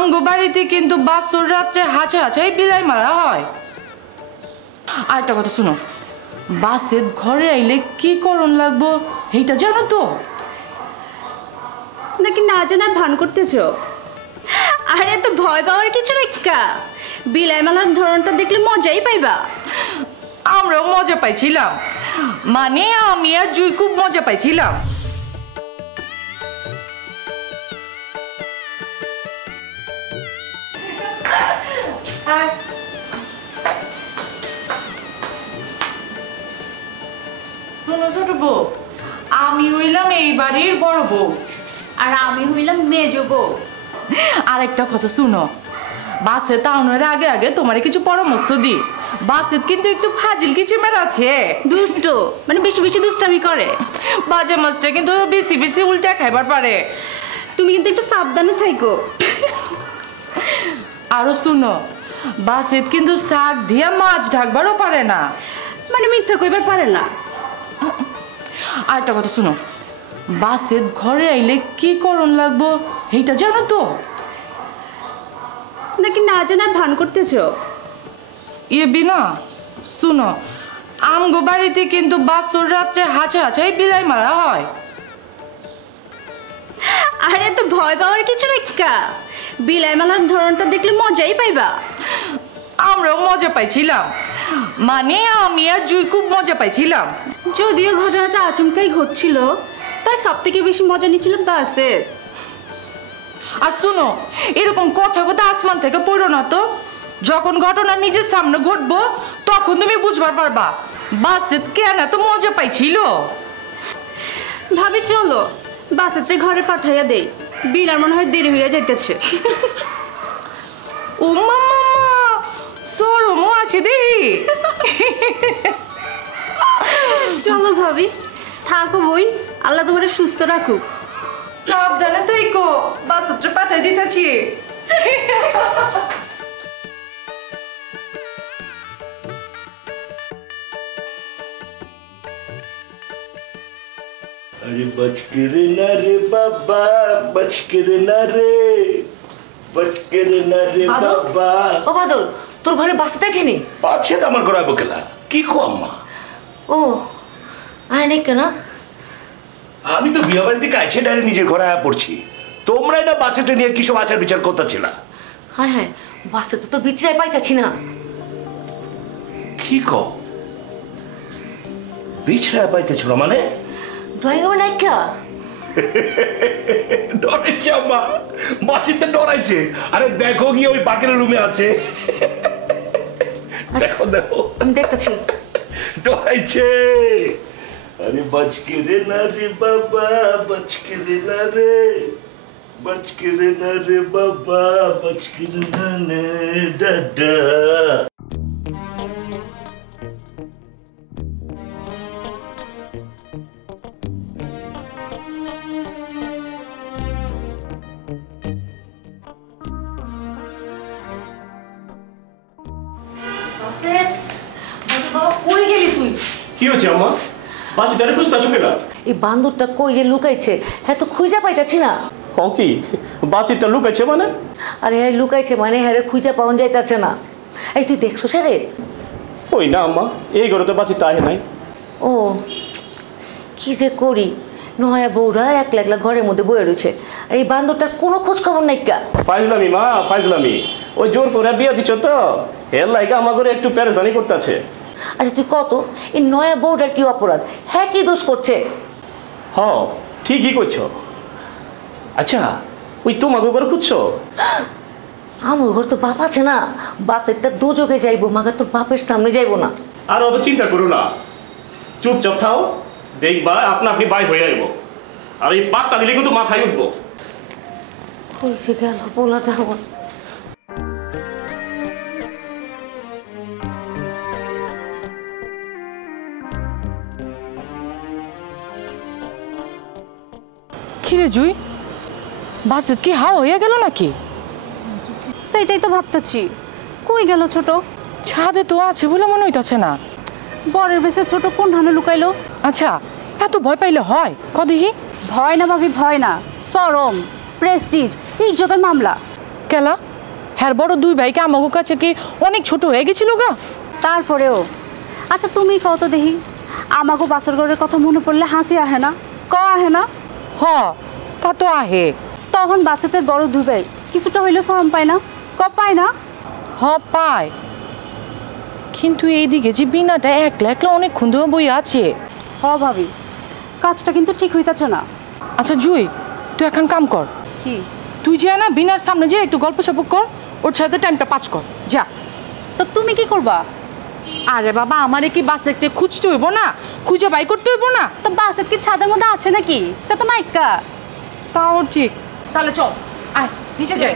আমগো বাড়িতে কিন্তু বাসর রাত্রে হাঁচা হাঁচাই বিলাই মারা হয়। আরেকটা কথা শুনো, বাসের ঘরে আইলে কি করণ লাগবো এইটা জানো তো? নাকি না জানার ভান করতেছ? আরে তো ভয় পাওয়ার কিছু নেই, বিলাই মালার ধরনটা দেখলে মজাই পাইবা। আমরাও মজা পাইছিলাম, মানে আমি আর জুই খুব মজা পাইছিলাম। শোনো ছোট বউ, আমি হইলাম এই বাড়ির বড় বউ আর আমি হইলাম মেজ বউ। আরেকটা কথা শুনো, বাসে টাউনের আগে আগে তোমার কিছু পরামর্শ দি। বাসে কিন্তু একটু ফাজিল কিচিমের আছে, দুষ্ট, মানে বেশি বেশি দুষ্টামি করে। বাজে মাছটা কিন্তু বেশি বেশি উল্টে খাইবার পারে। তুমি কিন্তু একটু সাবধানে থাকো। আরো শুনো, বাসে কিন্তু শাক দিয়া মাছ ঢাকবারও পারে না, মানে মিথ্যা কইবার পারে না। আরেকটা কথা শুনো, বাসের ঘরে আইলে কি করণ লাগবো এইটা জানো তো? নাকি না জানার ভান করতেছ? বিনা শুনো, আমগো বাড়িতে কিন্তু বাসর রাত্রে হাঁচা হাঁচাই বিলাই মারা হয়। আরে তো ভয় পাওয়ার কিছু নেই, বিলাই মালার ধরনটা দেখলে মজাই পাইবা। আমরাও মজা পাইছিলাম, মানে আমি আর জুই খুব মজা পাইছিলাম। যদিও ঘটনাটা আচমকাই ঘটছিল, তাই সব থেকে বেশি মজা নিচ্ছিল বাসে। আর শুনো, এরকম কথা কথা আসমান থেকে পড়ো না তো। যখন ঘটনা নিজের সামনে ঘটবো তখন তুমি বুঝবার পারবা বাসে কেন এত মজা পাইছিল। ভাবি চলো বাসেতে ঘরে পাঠাইয়া দেই, বিনার মনে হয় দেরি হইয়া যাইতেছে। ও মামা সরমও আছে দেখি। চলো ভাবি, থাকো বোন, আল্লাহ তোমার সুস্থ রাখুক। সাবধানে থেকো, বাসে পাঠাই দিতেছি। अरे बच के रहना रे बाबा, बच के रहना रे, बच के रहना रे बाबा। ও বাদল, তোর ঘরে বাসতে চিনি? পাছে তো আমার ঘরে বকেলা কি কো আম্মা? ও আয় নাই কেন? আমি তো বিয়ে বাড়ি থেকে আইছে ডাইরেক্ট নিজের ঘরে আয়া পড়ছি। তোমরা এটা বাচ্চাটা নিয়ে কি সব আচার বিচার করতেছিল? হায় হায়, বাসে তো বিচরাই পাইতাছি না। কি কো বিছরা পাইতেছিল মানে? ড্রয়িং রুমে নাই কা? ডরাইছে আম্মা, বাচ্চিতে ডরাইছে। আরে দেখো কি ওই বাকের রুমে আছে। দেখো দেখো, আমি দেখতেছি। ডরাইছে। अरे बच के रहना रे बाबा, बच के रहना रे, बच के रहना रे बाबा, बच के रहना रे दादा। বাবা কই গেলি তুই? কি হয়েছে আম্মা? বাচ্চাটারে খুঁজতেছো কেন? এই বান্দরটা কই যে লুকাইছে, হ্যাঁ তো খুঁজা পাইতাছি না। কও কি বাচ্চাটা লুকাইছে মানে? আরে হ্যাঁ লুকাইছে মানে হ্যাঁ খুঁজা পাওয়া যাইতাছে না। এই তুই দেখছো রে? ওই না আম্মা, এই ঘরে তো বাচ্চাটা আহে নাই। ও কি যে করি, নয়া বউরা একলা একলা ঘরের মধ্যে বয়ে রয়েছে, আর এই বান্দরটার কোনো খোঁজ খবর নাই কা। ফাইজলামি মা, ফাইজলামি। ওই জোর করে বিয়ে দিচ্ছ তো, এর লাইগা আমার ঘরে একটু পেরেশানি করতেছে। আচ্ছা তুই কত, এই নয়া বউটার কি অপরাধ, হ্যাঁ কি দোষ করছে? হ ঠিকই করছো। আচ্ছা ওই তোমাকে ঘরে খুঁজছো? আমার ঘর তো বাপ আছে না, বাসেরটা দুযোগে যাইবো, মাগার তোর বাপের সামনে যাইবো না। আর অত চিন্তা করো না, চুপচাপ থাও, দেখবা আপনা আপনি বাই হয়ে যাইব। আর এই পাত্তা দিলে কিন্তু মাথায় উঠবো। কইছে গেল পোলাটা আমার। কিরে জুই, বাসে কি হাওয়া হয়ে গেল নাকি? সেটাই তো ভাবতেছি, কই গেল ছোট? ছাদে তো আছে বলে মনে হইতাছে না। বরের বেশে ছোট কোন ধানে লুকাইলো? আচ্ছা এত ভয় পাইলে হয় কদিহি? ভয় না ভাবি, ভয় না, শরম, প্রেস্টিজ, ইজ্জতের মামলা। কেলা হ্যাঁ বড় দুই ভাইকে আমাকে কাছে কি অনেক ছোট হয়ে গেছিল গা? তারপরেও আচ্ছা তুমি কত দেখি আমাকে বাসর ঘরের কথা মনে পড়লে হাসি আহে না আহে না? হ তা তো আহে। তখন বাসেতের বড় দুই ভাই কিছুটা হইলে শরম পায় না? পায় না? হ পায়, কিন্তু এইদিকে যে বিনাটা একলা একলা অনেকক্ষণ ধরে বই আছে। ভাবি কাজটা কিন্তু ঠিক হইতাছে না। আচ্ছা জুই তুই এখন কাম কর, কি? তুই যা না বিনার সামনে যে একটু গল্প সপ কর, ওর সাথে টাইমটা পাস কর যা। তো তুমি কি করবা? আরে বাবা আমারে কি বাস একটা খুঁজতে হইব না, খুঁজে বাই করতে হইব না? তো বাসের কি ছাদের মধ্যে আছে নাকি? সে তো নাইকা। তাও ঠিক, তাহলে চল আয় নিচে যাই।